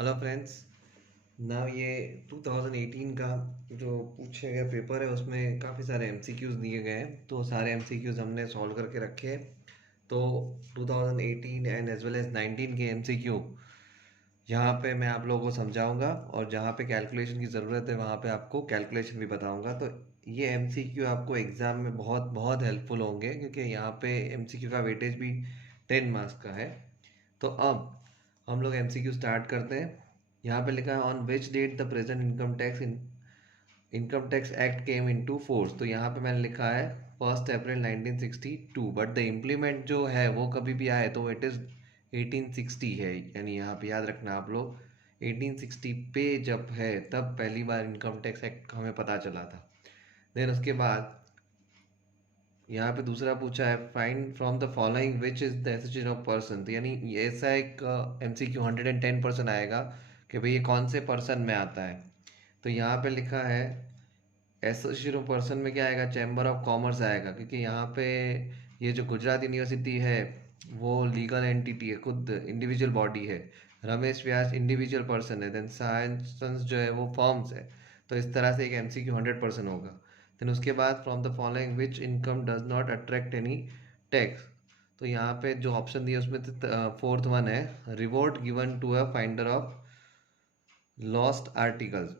Hello friends. Now ये 2018 का जो पूछे गया पेपर है उसमें काफ़ी सारे एमसीक्यूज दिए गए हैं, तो सारे एमसीक्यूज हमने सॉल्व करके रखे हैं। तो 2018 एंड एज वेल एज 19 के एमसीक्यू यहाँ पे मैं आप लोगों को समझाऊंगा, और जहाँ पे कैलकुलेशन की ज़रूरत है वहाँ पे आपको कैलकुलेशन भी बताऊंगा। तो ये एमसीक्यू आपको एग्ज़ाम में बहुत बहुत हेल्पफुल होंगे, क्योंकि यहाँ पे एमसीक्यू का वेटेज भी 10 मार्क्स का है। तो अब हम लोग एमसीक्यू स्टार्ट करते हैं। यहाँ पे लिखा है on which date the present income tax act came into force. तो यहाँ पे मैंने लिखा है 1 अप्रैल 1962, बट द इम्प्लीमेंट जो है वो कभी भी आए तो इट इज़ 1860 है। यानी यहाँ पे याद रखना आप लोग, 1860 पे जब है तब पहली बार इनकम टैक्स एक्ट हमें पता चला था। देन उसके बाद यहाँ पे दूसरा पूछा है find from the following which is the association of person. तो यानी ये ऐसा एक एमसीक्यू 110% आएगा कि भाई ये कौन से पर्सन में आता है। तो यहाँ पे लिखा है एसोसिएशन ऑफ पर्सन में क्या आएगा, चैम्बर ऑफ कॉमर्स आएगा, क्योंकि यहाँ पे ये जो गुजरात यूनिवर्सिटी है वो लीगल एंटिटी है, खुद इंडिविजुअल बॉडी है। रमेश व्यास इंडिविजुअल पर्सन है। देन साइंस जो है वो फॉर्म्स है। तो इस तरह से एक एमसीक्यू 100% होगा। देन उसके बाद from the following which income does not attract any tax. तो यहाँ पे जो ऑप्शन दिए उसमें फोर्थ वन है reward given to a finder of lost articles.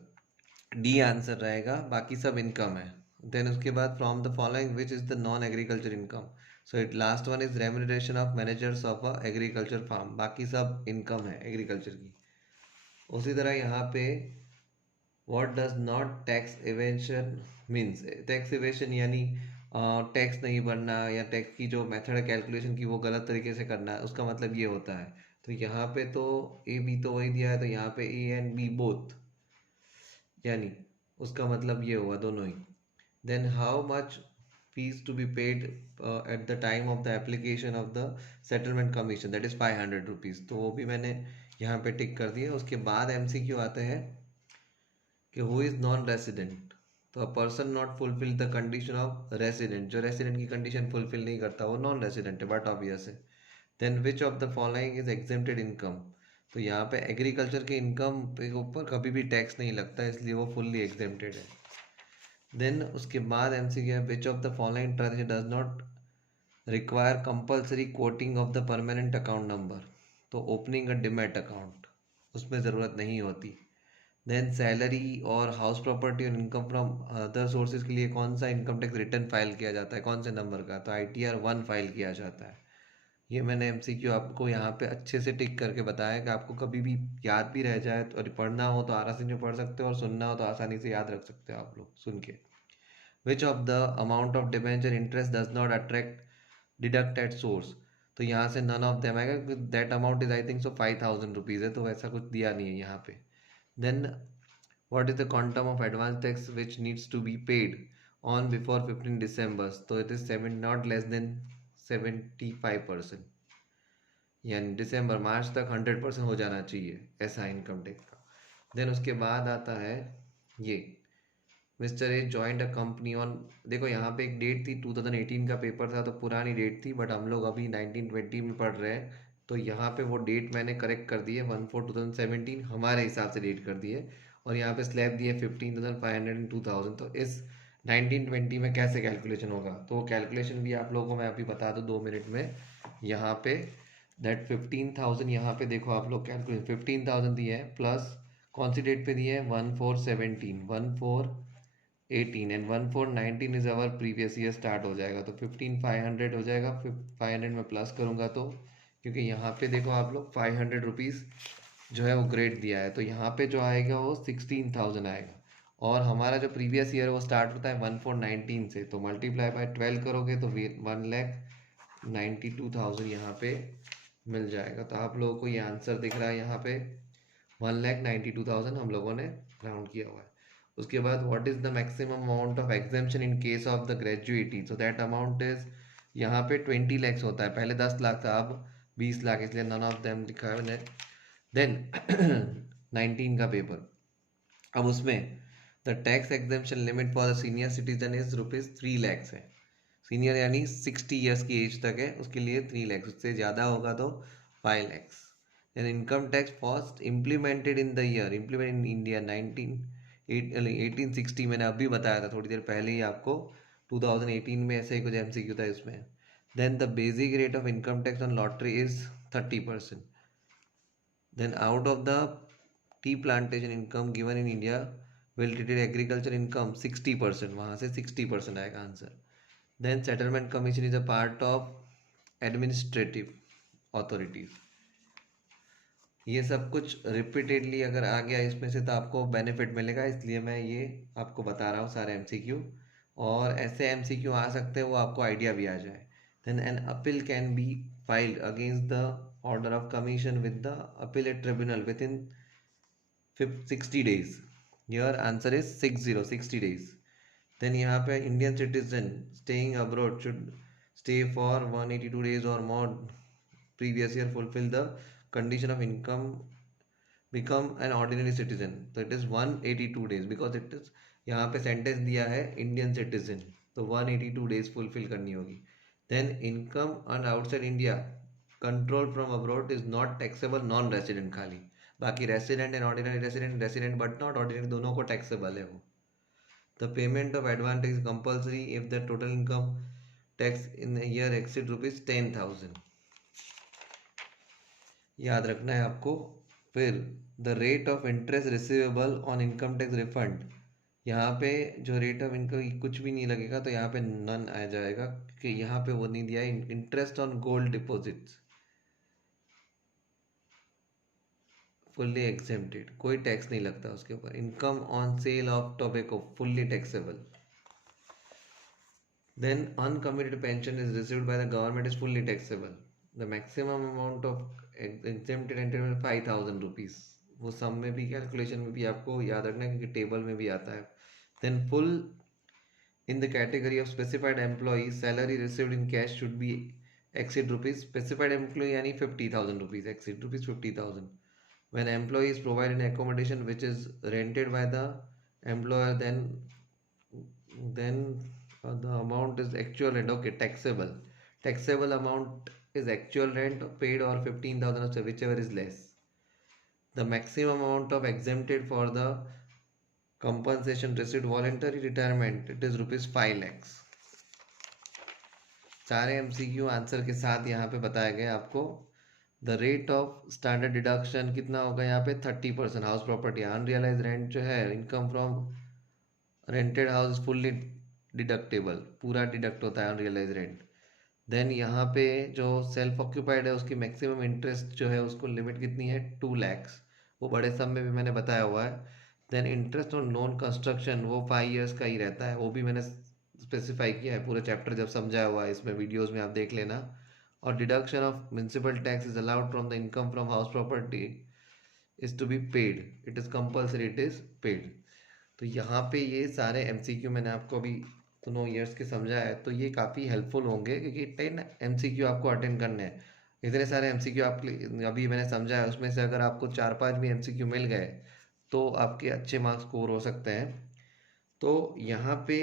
D answer रहेगा, बाकी सब इनकम है। देन उसके बाद from the following which is the non agriculture income. So it last one is remuneration of managers of a agriculture farm. बाकी सब income है agriculture की। उसी तरह यहाँ पे what does not tax evasion means, tax evasion यानी tax नहीं भरना, या टैक्स की जो मेथड है कैलकुलेशन की वो गलत तरीके से करना है, उसका मतलब ये होता है। तो यहाँ पे तो ए बी तो वही दिया है, तो यहाँ पे ए एंड बी बोथ, यानी उसका मतलब ये हुआ दोनों ही। Then how much fees to be paid at the time of the application of the settlement commission, that is 500 rupees. तो वो भी मैंने यहाँ पे टिक कर दिया। उसके बाद एमसीक्यू आते हैं कि हु इज़ नॉन रेसिडेंट। तो a person not fulfil the condition of resident, जो रेसिडेंट की कंडीशन फुलफिल नहीं करता वो नॉन रेसिडेंट है, बट ऑब्वियस है। Then which of the following is exempted income. तो यहाँ पे एग्रीकल्चर के इनकम के ऊपर कभी भी टैक्स नहीं लगता, इसलिए वो फुल्ली एग्जेम्प्टेड है। देन उसके बाद एमसीक्यू है विच of the following transaction does not require compulsory coating of the permanent account number. तो ओपनिंग अ डिमैट अकाउंट, उसमें ज़रूरत नहीं होती। देन सैलरी और हाउस प्रॉपर्टी और इनकम फ्रॉम अदर सोर्सेज के लिए कौन सा इनकम टैक्स रिटर्न फाइल किया जाता है, कौन से नंबर का, तो ITR 1 फाइल किया जाता है। ये मैंने एमसीक्यू आपको यहाँ पे अच्छे से टिक करके बताया कि आपको कभी भी याद भी रह जाए तो, और पढ़ना हो तो आराम से पढ़ सकते हो, और सुनना हो तो आसानी से याद रख सकते हो आप लोग सुन के। Which of the amount of debenture interest does not attract deduct at source. तो यहाँ से नन ऑफ देम आएगा, that amount is I think so 5000 rupees है, तो वैसा कुछ दिया नहीं है यहाँ पे। Then what is the quantum of advance tax which needs to be paid on before 15 December? तो it is 7 not less than 75%, यानी दिसंबर मार्च तक 100% हो जाना चाहिए ऐसा इनकम टैक्स का। देन उसके बाद आता है ये mister a joint a company on. देखो यहाँ पे एक डेट थी, 2018 का पेपर था तो पुरानी डेट थी, बट हम लोग अभी 1920 में पढ़ रहे हैं, तो यहाँ पे वो डेट मैंने करेक्ट कर दी है, 1/4/2017 हमारे हिसाब से डेट कर दी है। और यहाँ पे स्लैब दी है 15,500 एंड 2000। तो इस 1920 में कैसे कैलकुलेशन होगा, तो वो कैलकुलेशन भी आप लोगों को मैं अभी बता दूँ 2 मिनट में। यहाँ पे दैट 15,000, यहाँ पे देखो आप लोग कैलकुलेशन 15,000 दिए है, प्लस कौन सी डेट पे दिए है, 1/4/17, 1/4/18 and 1/4/19 is our previous year start हो जाएगा, तो 15,500 हो जाएगा। 500 में प्लस करूँगा तो, क्योंकि यहाँ पे देखो आप लोग 500 रुपीज़ जो है वो ग्रेड दिया है, तो यहाँ पे जो आएगा वो 16,000 आएगा। और हमारा जो प्रीवियस ईयर वो स्टार्ट होता है 1/4/19 से, तो मल्टीप्लाई बाय 12 करोगे तो 1,92,000 यहाँ पे मिल जाएगा। तो आप लोगों को ये आंसर दिख रहा है यहाँ पे 1,92,000 हम लोगों ने राउंड किया हुआ है। उसके बाद what is the maximum amount of exemption in case of the gratuity. So that amount is, यहाँ पे 20 लैक्स होता है, पहले 10 लाख था, अब 20 लाख, इसलिए नन ऑफ देम लिखा है मैंने। देन 19 का पेपर, अब उसमें the tax exemption limit for the senior citizen is ₹3 lakhs है। सीनियर यानी 60 ईयर्स की एज तक है, उसके लिए 3 लैक्स, उससे ज़्यादा होगा तो 5 lakhs. An income tax first implemented in the year implement in India 1860 मैंने अभी बताया था थोड़ी देर पहले ही आपको 2018 में ऐसा ही कुछ एमसीक्यू था इसमें. Then the basic rate of income tax on lottery is 30%. Then out of the tea plantation income given in India will treated agriculture income 60%. वहाँ से 60% आएगा answer. Then settlement commission is a part of administrative authorities. ये सब कुछ repeatedly अगर आ गया इसमें से तो आपको बेनिफिट मिलेगा, इसलिए मैं ये आपको बता रहा हूँ सारे एमसीक्यू. और ऐसे एमसीक्यू आ सकते हैं वो आपको आइडिया भी आ जाए. Then an appeal can be filed against the order of commission with the appellate tribunal within 60 days. Your answer is 60 days. Then यहाँ पे Indian citizen staying abroad should stay for 182 days और मोर previous year fulfill the condition of income become an ordinary citizen. तो it is 182 days because it is यहाँ पे sentence दिया है Indian citizen, तो 182 days fulfil करनी होगी. Then income earn outside India control from abroad is not taxable non resident खाली. बाकी resident and ordinary resident, resident but not ordinary दोनों को टैक्सेबल है वो. The payment of advance tax compulsory if the total income tax in year exceed ₹10,000. याद रखना है आपको. फिर the rate of interest receivable on income tax refund, यहाँ पे जो रेट ऑफ इनकम कुछ भी नहीं लगेगा तो यहाँ पे नन आ जाएगा कि यहाँ पे वो नहीं दिया है. Interest on gold deposits fully exempted, कोई टैक्स नहीं लगता उसके ऊपर. Income on sale of tobacco fully taxable. Then uncommitted pension is received by the government is fully taxable. The maximum amount of exempted entertainment 5,000 rupees. वो सम में भी calculation में भी आपको याद रखना है क्योंकि टेबल में भी आता है. Then full in the category of specified employee salary received in cash should be exceed rupees. Specified employee यानी 50,000 rupees, exceed rupees 50,000. when employee is provided an accommodation which is rented by the employer, then the amount is actual rent. Okay, taxable amount is actual rent paid or 15,000 or whichever is less. The maximum amount of exempted for the compensation received voluntary retirement, it is ₹5 lakhs. सारे MCQ answer के साथ यहाँ पे बताया गया आपको. The rate of standard deduction कितना होगा यहाँ पे 30%. हाउस प्रॉपर्टी अनरियलाइज रेंट जो है income from rented house fully deductible, पूरा डिडक्ट होता है अनरियलाइज रेंट. देन यहाँ पे जो सेल्फ ऑक्यूपाइड है उसकी मैक्सिमम इंटरेस्ट जो है उसको लिमिट कितनी है 2 lakhs, वो बड़े सम में भी मैंने बताया हुआ है. Then interest on loan construction वो 5 years का ही रहता है, वो भी मैंने स्पेसिफाई किया है पूरा चैप्टर जब समझाया हुआ है इसमें, वीडियोज़ में आप देख लेना. और deduction of municipal tax is allowed from the income from house property is to be paid. It is compulsory, it is paid. तो यहाँ पे ये सारे एमसीक्यू मैंने आपको अभी दोनों ईयर्स के समझाया है, तो ये काफ़ी हेल्पफुल होंगे क्योंकि 10 एमसीक्यू आपको अटेंड करने हैं. इतने सारे एमसीक्यू आप अभी मैंने समझाया उसमें से अगर आपको 4-5 भी एमसीक्यू मिल गए तो आपके अच्छे मार्क्स स्कोर हो सकते हैं. तो यहाँ पे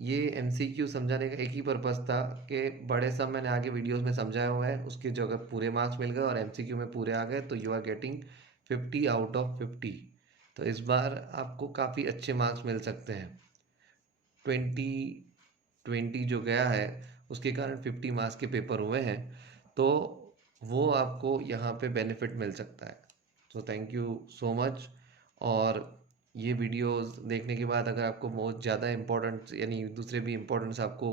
ये एमसीक्यू समझाने का एक ही पर्पस था कि बड़े सब मैंने आगे वीडियोस में समझाया हुआ है, उसके जो अगर पूरे मार्क्स मिल गए और एमसीक्यू में पूरे आ गए तो you are getting 50 out of 50. तो इस बार आपको काफ़ी अच्छे मार्क्स मिल सकते हैं. 2020 जो गया है उसके कारण 50 मार्क्स के पेपर हुए हैं, तो वो आपको यहाँ पे बेनिफिट मिल सकता है. तो थैंक यू सो मच. और ये वीडियोस देखने के बाद अगर आपको बहुत ज़्यादा इम्पोर्टेंट यानी दूसरे भी इम्पोर्टेंट्स आपको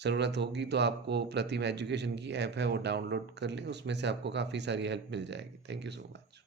ज़रूरत होगी तो आपको प्रतिमा एजुकेशन की ऐप है वो डाउनलोड कर ले, उसमें से आपको काफ़ी सारी हेल्प मिल जाएगी. Thank you so much.